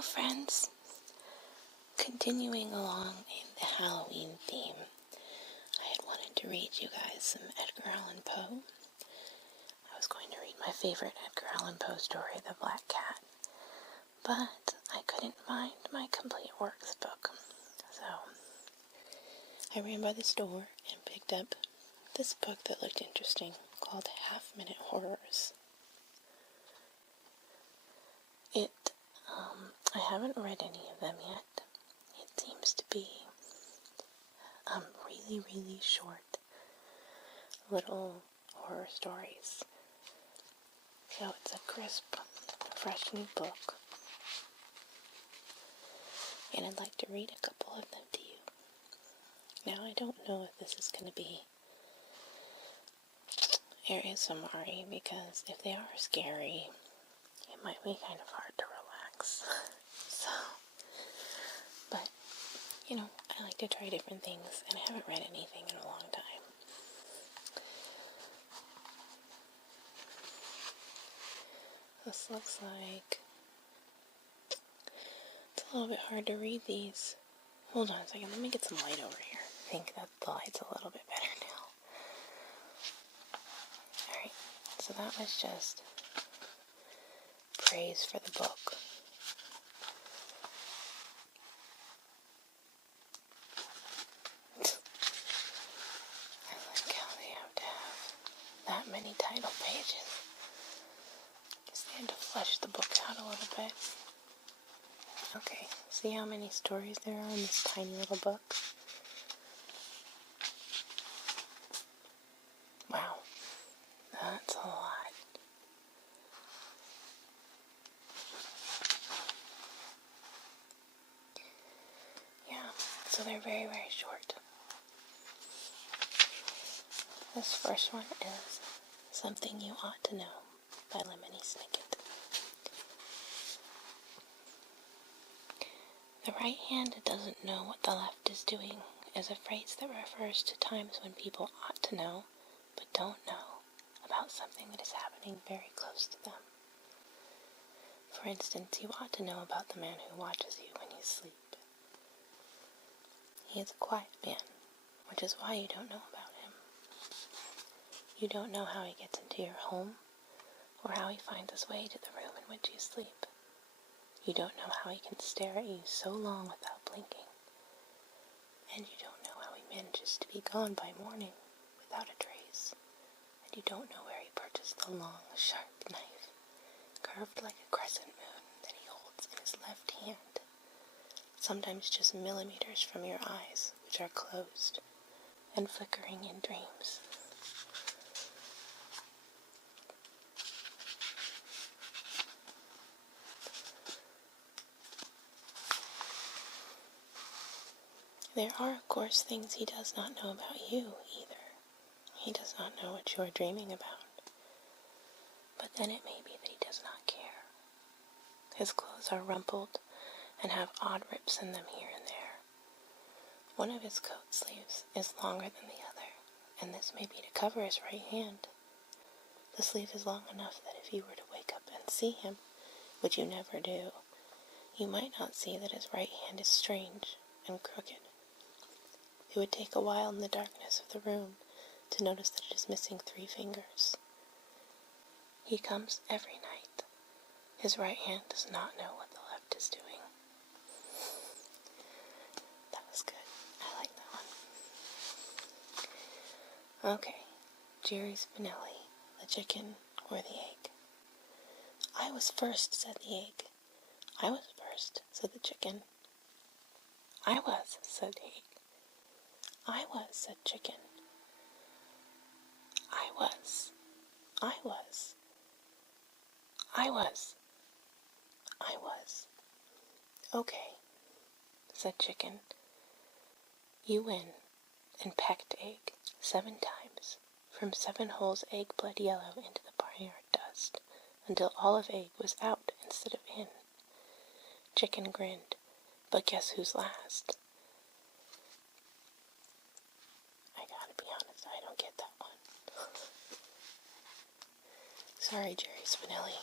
Hello friends, continuing along in the Halloween theme, I had wanted to read you guys some Edgar Allan Poe. I was going to read my favorite Edgar Allan Poe story, The Black Cat, but I couldn't find my complete works book, so I ran by the store and picked up this book that looked interesting called Half-Minute Horrors. I haven't read any of them yet. It seems to be really, really short little horror stories. So it's a crisp, fresh new book. And I'd like to read a couple of them to you. Now I don't know if this is going to be ASMR because if they are scary, it might be kind of hard to relax. But, I like to try different things, and I haven't read anything in a long time. This looks like it's a little bit hard to read these. Hold on a second, let me get some light over here. I think that the light's a little bit better now. Alright, so that was just praise for the book. I like how they have to have that many title pages. Guess they had to flesh the book out a little bit. Okay, see how many stories there are in this tiny little book? Wow, that's a lot. Yeah, so they're very, very short. This first one is Something You Ought to Know by Lemony Snicket. The right hand doesn't know what the left is doing is a phrase that refers to times when people ought to know, but don't know, about something that is happening very close to them. For instance, you ought to know about the man who watches you when you sleep. He is a quiet man, which is why you don't know about him. You don't know how he gets into your home, or how he finds his way to the room in which you sleep. You don't know how he can stare at you so long without blinking. And you don't know how he manages to be gone by morning without a trace. And you don't know where he purchased the long, sharp knife, curved like a crescent moon, that he holds in his left hand, sometimes just millimeters from your eyes, which are closed and flickering in dreams. There are, of course, things he does not know about you, either. He does not know what you are dreaming about. But then it may be that he does not care. His clothes are rumpled and have odd rips in them here and there. One of his coat sleeves is longer than the other, and this may be to cover his right hand. The sleeve is long enough that if you were to wake up and see him, which you never do, you might not see that his right hand is strange and crooked. It would take a while in the darkness of the room to notice that it is missing 3 fingers. He comes every night. His right hand does not know what the left is doing. That was good. I like that one. Okay, Jerry Spinelli, the chicken or the egg. I was first, said the egg. I was first, said the chicken. I was, said the egg. I was, said chicken. I was. I was. I was. I was. Okay, said chicken. You win, and pecked egg 7 times. From 7 holes egg bled yellow into the barnyard dust, until all of egg was out instead of in. Chicken grinned, but guess who's last? I gotta be honest, I don't get that one. Sorry, Jerry Spinelli.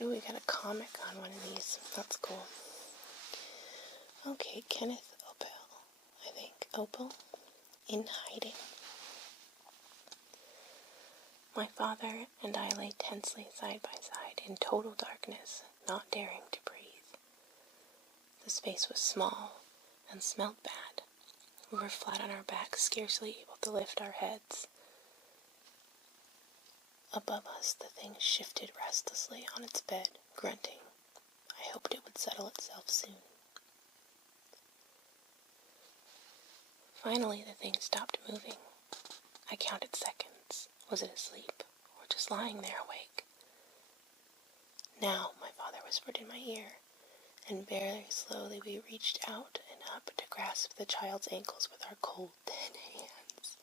Ooh, we got a comic on one of these. That's cool. Okay, Kenneth Opel, I think. Opel? In hiding. My father and I lay tensely side by side in total darkness, not daring to breathe. The space was small and smelled bad. We were flat on our backs, scarcely able to lift our heads. Above us, the thing shifted restlessly on its bed, grunting. I hoped it would settle itself soon. Finally, the thing stopped moving. I counted seconds. Was it asleep, or just lying there awake? Now, my father whispered in my ear, and very slowly we reached out and up to grasp the child's ankles with our cold, dead hands.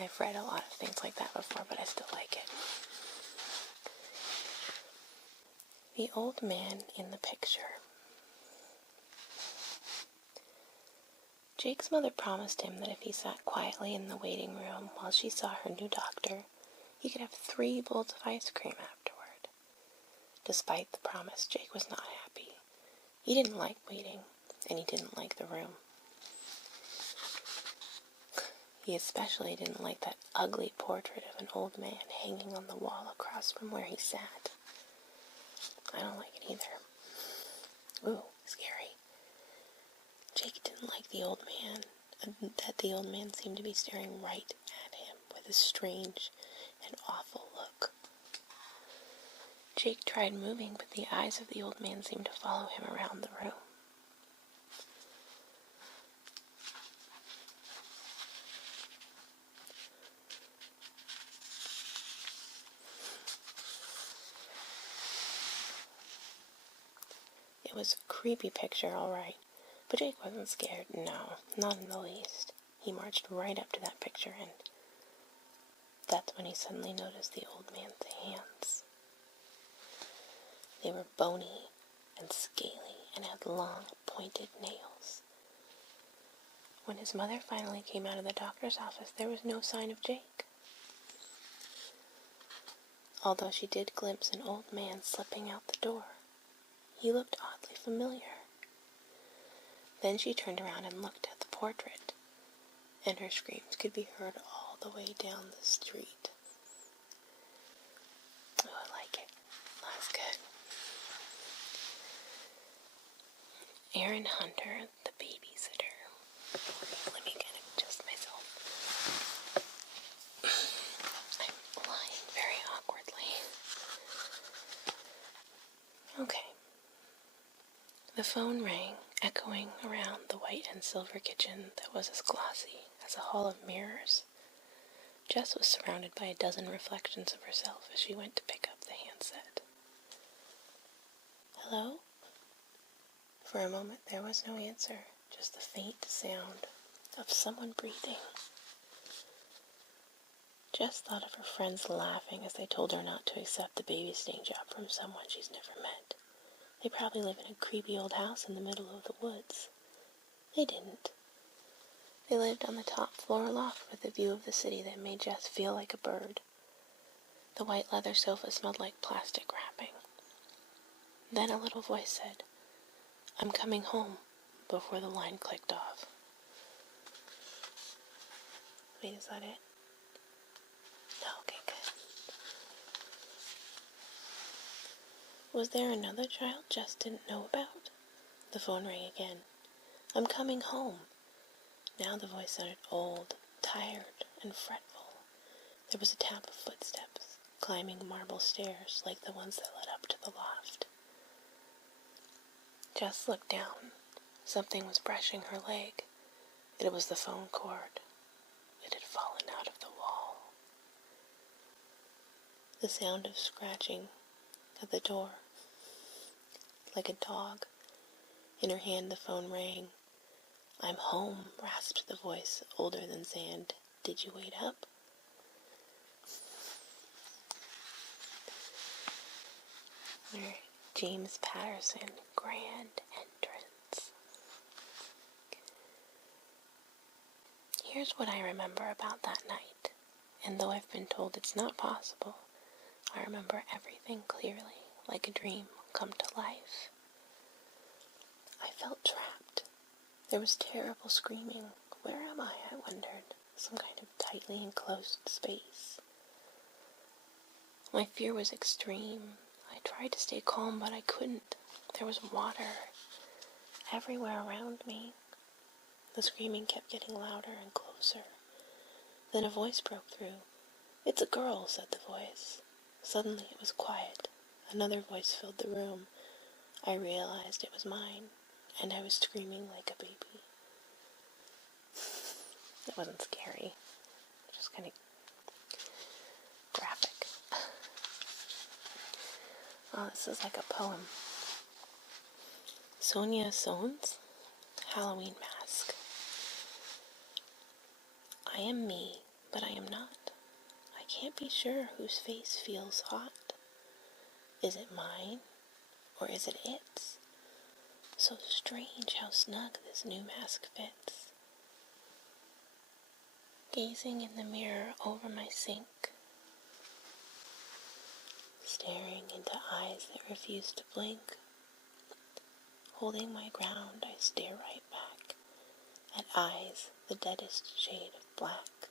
I've read a lot of things like that before, but I still like it. The old man in the picture. Jake's mother promised him that if he sat quietly in the waiting room while she saw her new doctor, he could have 3 bowls of ice cream afterward. Despite the promise, Jake was not happy. He didn't like waiting, and he didn't like the room. He especially didn't like that ugly portrait of an old man hanging on the wall across from where he sat. I don't like it either. Ooh, scary. Jake didn't like the old man, and that the old man seemed to be staring right at him with a strange and awful look. Jake tried moving, but the eyes of the old man seemed to follow him around the room. It was a creepy picture, all right, but Jake wasn't scared. No, not in the least. He marched right up to that picture, and that's when he suddenly noticed the old man's hands. They were bony and scaly and had long, pointed nails. When his mother finally came out of the doctor's office, there was no sign of Jake, although she did glimpse an old man slipping out the door. He looked oddly familiar. Then she turned around and looked at the portrait, and her screams could be heard all the way down the street. Oh, I like it. That's good. Aaron Hunter, the babysitter. Let me kind of adjust myself. I'm lying very awkwardly. Okay. The phone rang, echoing around the white and silver kitchen that was as glossy as a hall of mirrors. Jess was surrounded by a dozen reflections of herself as she went to pick up the handset. Hello? For a moment there was no answer, just the faint sound of someone breathing. Jess thought of her friends laughing as they told her not to accept the babysitting job from someone she's never met. They probably live in a creepy old house in the middle of the woods. They didn't. They lived on the top floor loft with a view of the city that made Jess feel like a bird. The white leather sofa smelled like plastic wrapping. Then a little voice said, "I'm coming home," before the line clicked off. Wait, is that it? No, okay, good. Was there another child Jess didn't know about? The phone rang again. "I'm coming home." Now the voice sounded old, tired, and fretful. There was a tap of footsteps, climbing marble stairs like the ones that led up to the loft. Jess looked down. Something was brushing her leg. It was the phone cord. It had fallen out of the wall. The sound of scratching at the door. Like a dog. In her hand the phone rang. "I'm home," rasped the voice, older than sand. "Did you wait up?" James Patterson, grand entrance. Here's what I remember about that night. And though I've been told it's not possible, I remember everything clearly, like a dream come to life. I felt trapped. There was terrible screaming. Where am I wondered. Some kind of tightly enclosed space. My fear was extreme. I tried to stay calm, but I couldn't. There was water everywhere around me. The screaming kept getting louder and closer. Then a voice broke through. "It's a girl," said the voice. Suddenly it was quiet. Another voice filled the room. I realized it was mine, and I was screaming like a baby. It wasn't scary, just kind of graphic. Oh, this is like a poem. Sonia Sohn's Halloween Mask. I am me, but I am not. I can't be sure whose face feels hot. Is it mine, or is it its? So strange how snug this new mask fits. Gazing in the mirror over my sink, staring into eyes that refuse to blink. Holding my ground, I stare right back at eyes the deadest shade of black.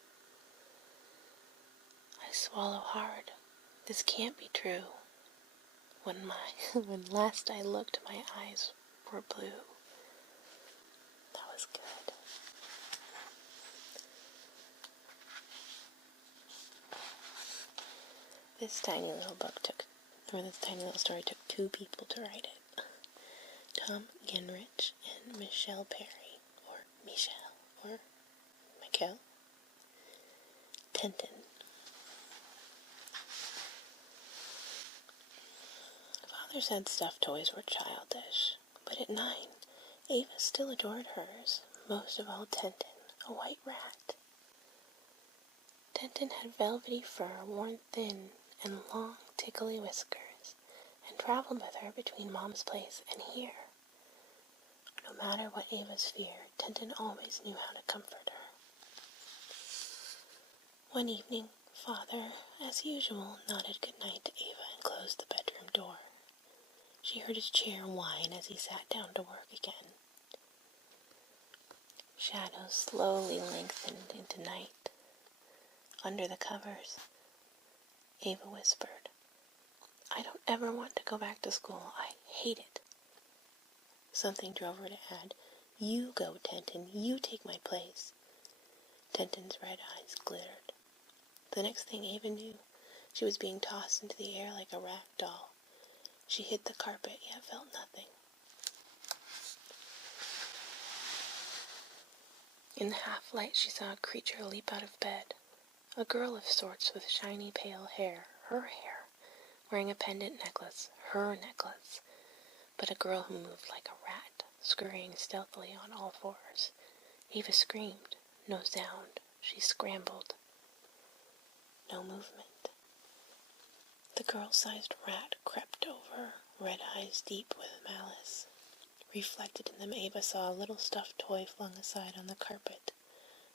I swallow hard. This can't be true. When last I looked, my eyes were blue. That was good. This tiny little story took 2 people to write it. Tom Ginrich and Michelle Perry, or Michelle, or Michael. Tintin. Father said stuffed toys were childish, but at 9, Ava still adored hers, most of all Tintin, a white rat. Tintin had velvety fur worn thin and long, tickly whiskers, and traveled with her between Mom's place and here. No matter what Ava's feared, Tintin always knew how to comfort her. One evening, Father, as usual, nodded goodnight to Ava and closed the bedroom door. She heard his chair whine as he sat down to work again. Shadows slowly lengthened into night. Under the covers, Ava whispered, "I don't ever want to go back to school. I hate it." Something drove her to add, "You go, Tintin. You take my place." Tintin's red eyes glittered. The next thing Ava knew, she was being tossed into the air like a rag doll. She hit the carpet, yet felt nothing. In the half-light, she saw a creature leap out of bed. A girl of sorts with shiny pale hair, her hair, wearing a pendant necklace, her necklace, but a girl who moved like a rat, scurrying stealthily on all fours. Ava screamed. No sound. She scrambled. No movement. The girl-sized rat crept over, red eyes deep with malice. Reflected in them, Ava saw a little stuffed toy flung aside on the carpet.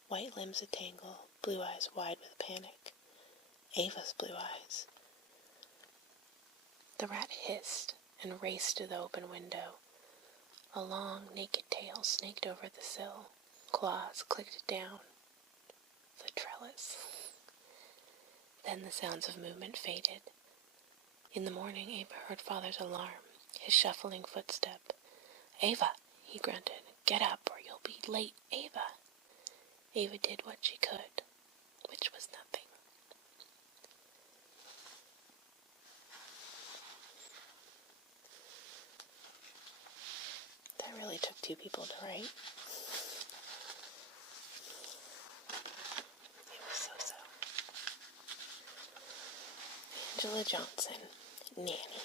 White limbs a tangle, blue eyes wide with panic. Ava's blue eyes. The rat hissed and raced to the open window. A long, naked tail snaked over the sill. Claws clicked down the trellis. Then the sounds of movement faded. In the morning, Ava heard Father's alarm, his shuffling footstep. "Ava," he grunted, "get up or you'll be late, Ava." Ava did what she could, which was nothing. That really took 2 people to write. It was so. Angela Johnson, Nanny.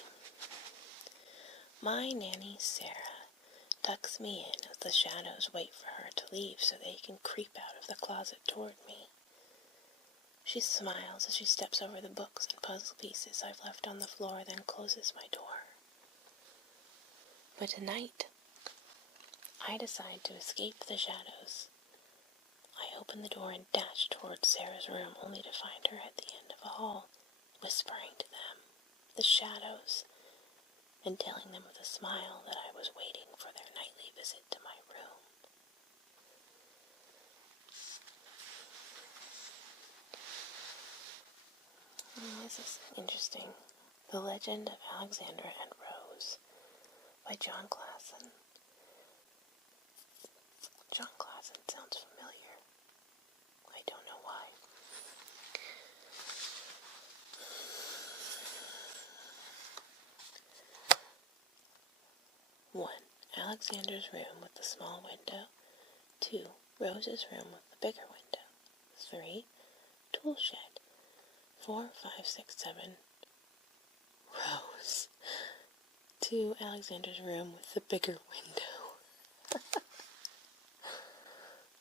My nanny, Sarah, tucks me in as the shadows wait for her to leave so they can creep out of the closet toward me. She smiles as she steps over the books and puzzle pieces I've left on the floor, then closes my door. But tonight, I decide to escape the shadows. I opened the door and dashed towards Sarah's room, only to find her at the end of a hall, whispering to them, the shadows, and telling them with a smile that I was waiting for their nightly visit to my room. This is interesting. The Legend of Alexander and Rose by John Klassen. John Klassen sounds familiar. I don't know why. One, Alexander's room with the small window. 2, Rose's room with the bigger window. 3, tool shed. 4, 5, 6, 7, Rose. 2, Alexander's room with the bigger window.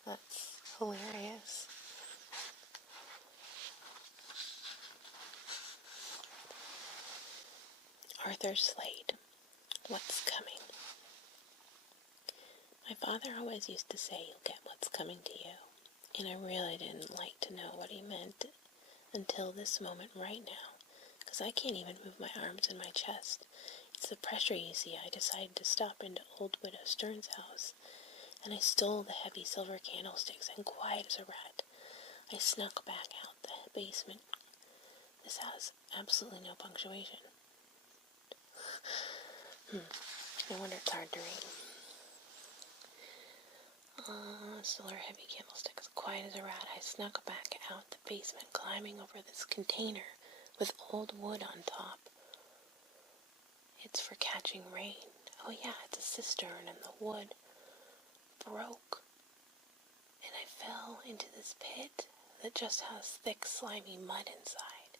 That's hilarious. Arthur Slade. What's coming? My father always used to say, you'll get what's coming to you. And I really didn't like to know what he meant until this moment right now, because I can't even move my arms and my chest. It's the pressure, you see. I decided to stop into old Widow Stern's house, and I stole the heavy silver candlesticks, and quiet as a rat, I snuck back out the basement. This has absolutely no punctuation. No wonder it's hard to read. Stole her heavy candlesticks, quiet as a rat, I snuck back out the basement, climbing over this container with old wood on top. It's for catching rain. Oh yeah, it's a cistern, and the wood broke. And I fell into this pit that just has thick, slimy mud inside.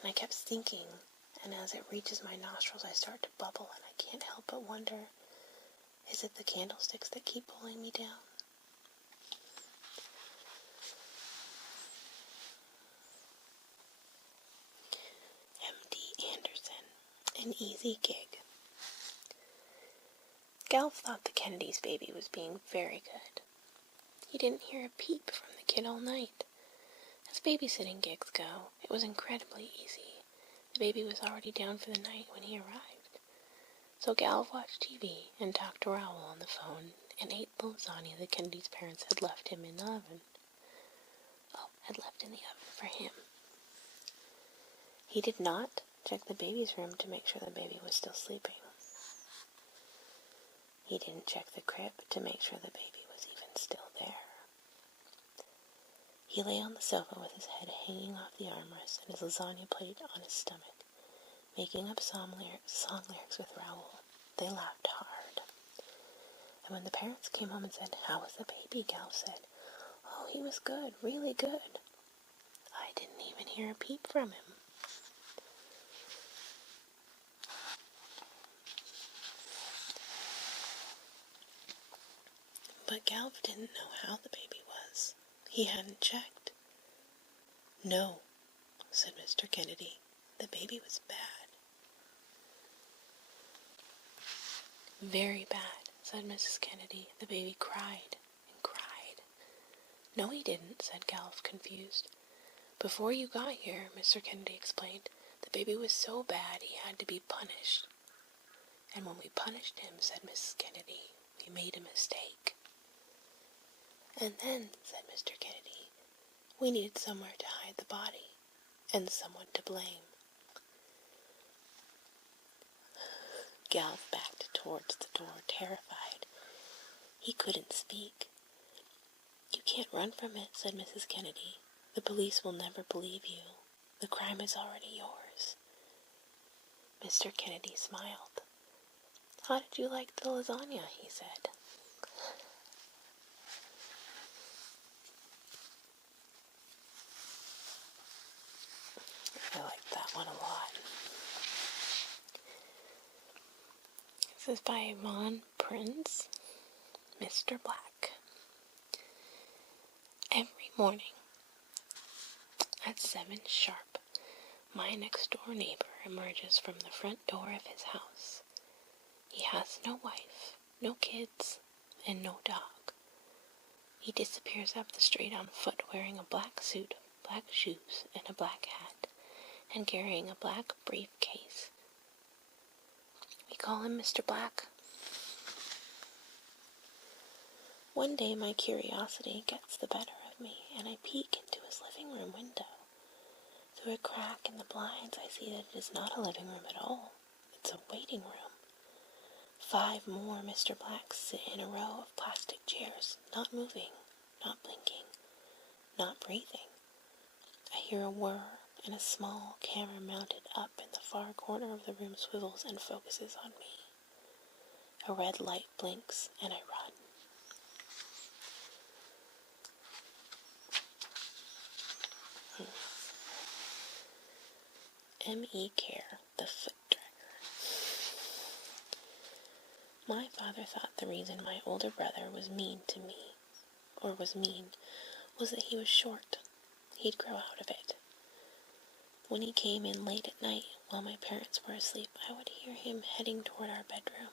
And I kept sinking, and as it reaches my nostrils, I start to bubble, and I can't help but wonder, is it the candlesticks that keep pulling me down? M.D. Anderson, An Easy Gig. Galv thought the Kennedy's baby was being very good. He didn't hear a peep from the kid all night. As babysitting gigs go, it was incredibly easy. The baby was already down for the night when he arrived. So Galv watched TV and talked to Raoul on the phone and ate the lasagna the Kennedy's parents had left him in the oven. Had left in the oven for him. He did not check the baby's room to make sure the baby was still sleeping. He didn't check the crib to make sure the baby was even still there. He lay on the sofa with his head hanging off the armrest and his lasagna plate on his stomach, making up song lyrics with Raoul. They laughed hard. And when the parents came home and said, "How was the baby?" Galv said, "Oh, he was good, really good." I didn't even hear a peep from him. But Galv didn't know how the baby was. He hadn't checked. "No," said Mr. Kennedy. "The baby was bad." "Very bad," said Mrs. Kennedy. "The baby cried and cried." "No, he didn't," said Galv, confused. "Before you got here," Mr. Kennedy explained, "the baby was so bad he had to be punished. And when we punished him," said Mrs. Kennedy, "we made a mistake. And then," said Mr. Kennedy, "we needed somewhere to hide the body, and someone to blame." Galv backed towards the door, terrified. He couldn't speak. "You can't run from it," said Mrs. Kennedy. "The police will never believe you. The crime is already yours." Mr. Kennedy smiled. "How did you like the lasagna?" he said. I like that one a lot. This is by Mon Prince, Mr. Black. Every morning at 7 sharp, my next-door neighbor emerges from the front door of his house. He has no wife, no kids, and no dog. He disappears up the street on foot wearing a black suit, black shoes, and a black hat, and carrying a black briefcase. We call him Mr. Black. One day my curiosity gets the better of me, and I peek into his living room window. Through a crack in the blinds, I see that it is not a living room at all. It's a waiting room. 5 more Mr. Blacks sit in a row of plastic chairs, not moving, not blinking, not breathing. I hear a whir, and a small camera mounted up in the far corner of the room swivels and focuses on me. A red light blinks, and I run. M.E. Care, the foot dragger. My father thought the reason my older brother was mean to me, was that he was short. He'd grow out of it. When he came in late at night while my parents were asleep, I would hear him heading toward our bedroom.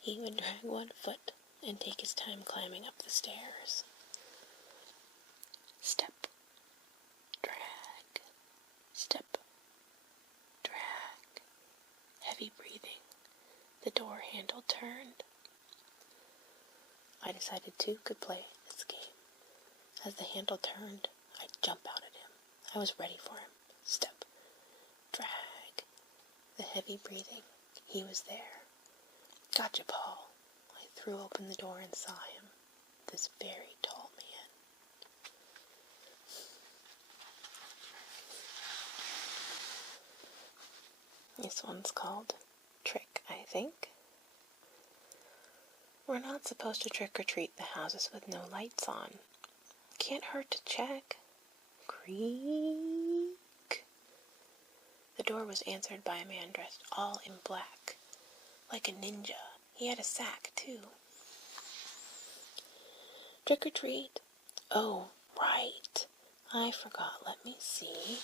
He would drag one foot and take his time climbing up the stairs. Step, drag, step, drag. Heavy breathing. The door handle turned. I decided 2 could play this game. As the handle turned, I'd jump out at him. I was ready for him. Step, drag. The heavy breathing. He was there. Gotcha, Paul. I threw open the door and saw him. This very tall man. This one's called Trick, I think. We're not supposed to trick-or-treat the houses with no lights on. Can't hurt to check. Creak. The door was answered by a man dressed all in black, like a ninja. He had a sack, too. Trick-or-treat. Oh, right. I forgot. Let me see.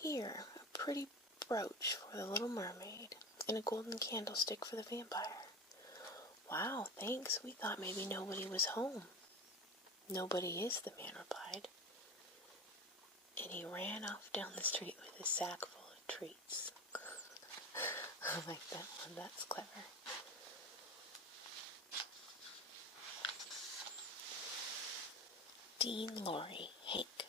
Here, a pretty brooch for the little mermaid, and a golden candlestick for the vampire. Wow, thanks. We thought maybe nobody was home. Nobody is, the man replied. And he ran off down the street with his sack full of treats. I like that one. That's clever. Dean Laurie, Hank.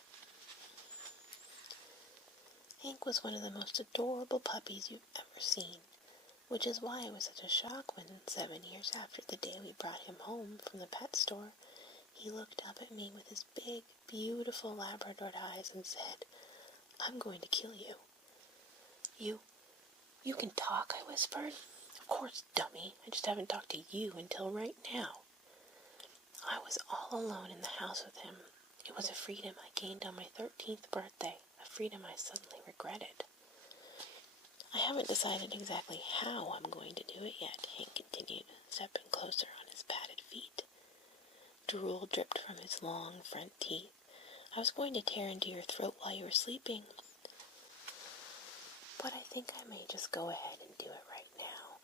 Hank was one of the most adorable puppies you've ever seen, which is why it was such a shock when 7 years after the day we brought him home from the pet store, he looked up at me with his big, beautiful Labrador eyes and said, "I'm going to kill you." You can talk," I whispered. "Of course, dummy. I just haven't talked to you until right now." I was all alone in the house with him. It was a freedom I gained on my 13th birthday, a freedom I suddenly regretted. "I haven't decided exactly how I'm going to do it yet," Hank continued, stepping closer on his padded feet. Drool dripped from his long front teeth. "I was going to tear into your throat while you were sleeping, but I think I may just go ahead and do it right now."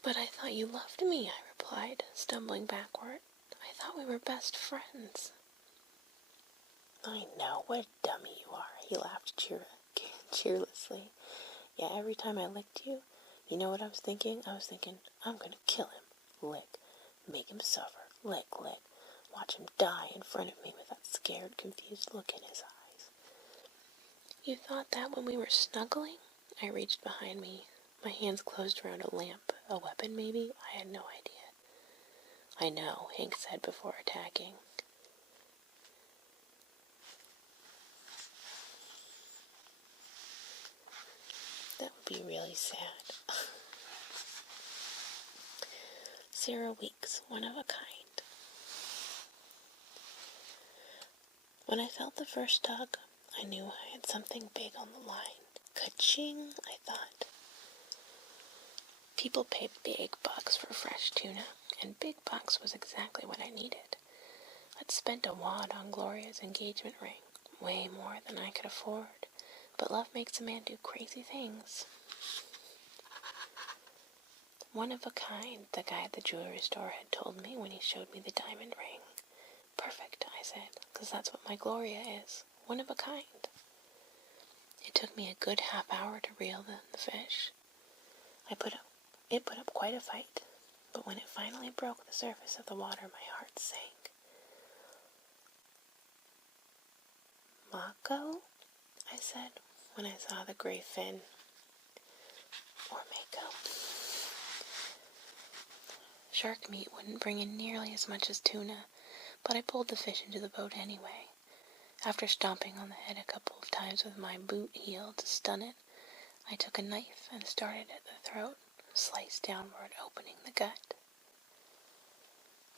But I thought you loved me," I replied, stumbling backward. "I thought we were best friends." "I know, what a dummy you are," he laughed cheerlessly. "Yeah, every time I licked you, you know what I was thinking? I was thinking, I'm going to kill him. Lick. Make him suffer. Lick, lick. Watch him die in front of me with that scared, confused look in his eyes." "You thought that when we were snuggling?" I reached behind me. My hands closed around a lamp. A weapon, maybe? I had no idea. "I know," Hank said before attacking. That would be really sad. Sarah Weeks, one of a kind. When I felt the first tug, I knew I had something big on the line. Ka-ching, I thought. People pay big bucks for fresh tuna, and big bucks was exactly what I needed. I'd spent a wad on Gloria's engagement ring, way more than I could afford, but love makes a man do crazy things. One of a kind, the guy at the jewelry store had told me when he showed me the diamond ring. Perfect, I said, because that's what my Gloria is. One of a kind. It took me a good half hour to reel the fish. It put up quite a fight, but when it finally broke the surface of the water, my heart sank. Mako? I said, when I saw the gray fin. Or Mako. Shark meat wouldn't bring in nearly as much as tuna, but I pulled the fish into the boat anyway. After stomping on the head a couple of times with my boot heel to stun it, I took a knife and started at the throat, sliced downward, opening the gut.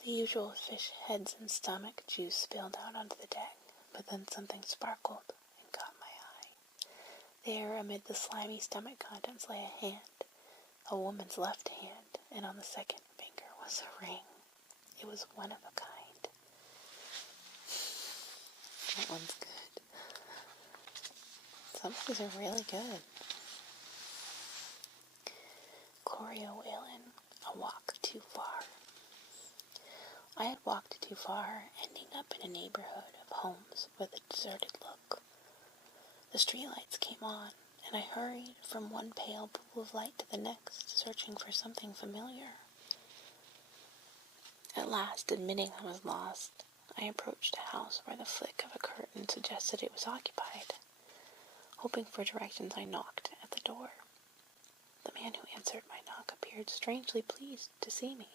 The usual fish heads and stomach juice spilled out onto the deck, but then something sparkled and caught my eye. There, amid the slimy stomach contents, lay a hand, a woman's left hand, and on the second finger was a ring. It was one of a kind. That one's good. Some of these are really good. Gloria Whalen, A Walk Too Far. I had walked too far, ending up in a neighborhood of homes with a deserted look. The streetlights came on, and I hurried from one pale pool of light to the next, searching for something familiar. At last, admitting I was lost, I approached a house where the flick of a curtain suggested it was occupied. Hoping for directions, I knocked at the door. The man who answered my knock appeared strangely pleased to see me,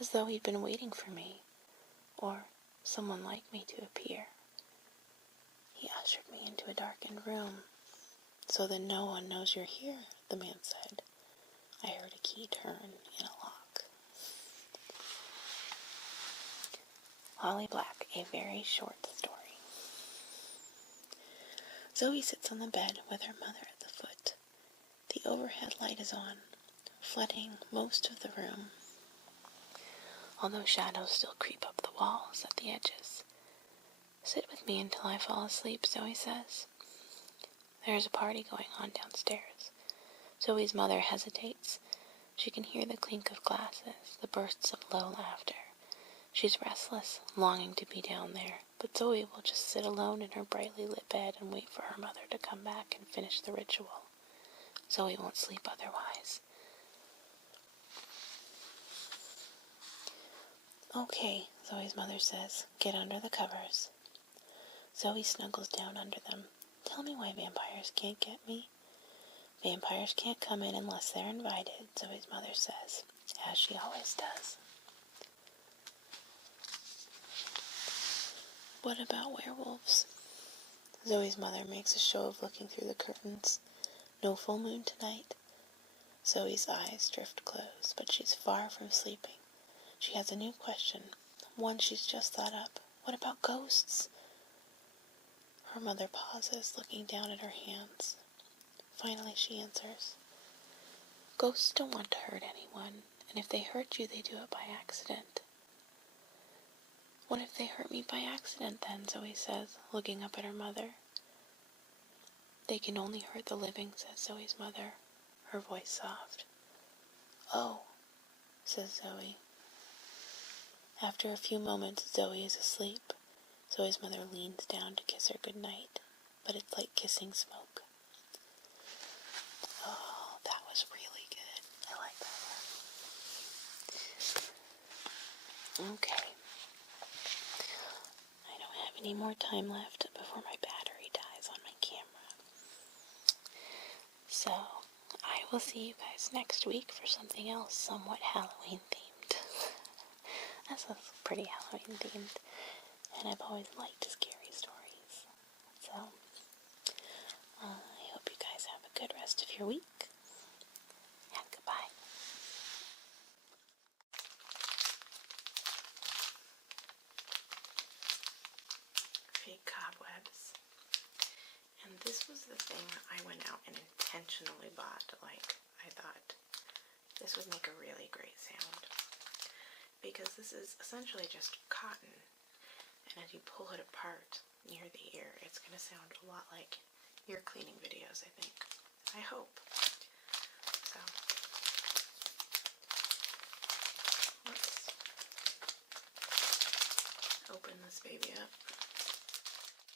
as though he'd been waiting for me, or someone like me to appear. He ushered me into a darkened room. "So that no one knows you're here," the man said. I heard a key turn in a lock. Holly Black, A Very Short Story. Zoe sits on the bed with her mother at the foot. The overhead light is on, flooding most of the room, although shadows still creep up the walls at the edges. "Sit with me until I fall asleep," Zoe says. There is a party going on downstairs. Zoe's mother hesitates. She can hear the clink of glasses, the bursts of low laughter. She's restless, longing to be down there, but Zoe will just sit alone in her brightly lit bed and wait for her mother to come back and finish the ritual. Zoe won't sleep otherwise. "Okay," Zoe's mother says, "get under the covers." Zoe snuggles down under them. "Tell me why vampires can't get me." "Vampires can't come in unless they're invited," Zoe's mother says, as she always does. "What about werewolves?" Zoe's mother makes a show of looking through the curtains. "No full moon tonight." Zoe's eyes drift closed, but she's far from sleeping. She has a new question, one she's just thought up. "What about ghosts?" Her mother pauses, looking down at her hands. Finally she answers, "Ghosts don't want to hurt anyone, and if they hurt you, they do it by accident." "What if they hurt me by accident then?" Zoe says, looking up at her mother. "They can only hurt the living," says Zoe's mother, her voice soft. "Oh," says Zoe. After a few moments, Zoe is asleep. Zoe's mother leans down to kiss her goodnight, but it's like kissing smoke. Oh, that was really good. I like that one. Okay. I don't have any more time left before my battery dies on my camera. So, I will see you guys next week for something else somewhat Halloween themed. This is pretty Halloween themed, and I've always liked scary stories. So, I hope you guys have a good rest of your week, and goodbye. Fake cobwebs. And this was the thing I went out and intentionally bought. I thought this would make a really great sound. Because this is essentially just cotton. And as you pull it apart near the ear, it's going to sound a lot like ear cleaning videos, I think. I hope. So, open this baby up.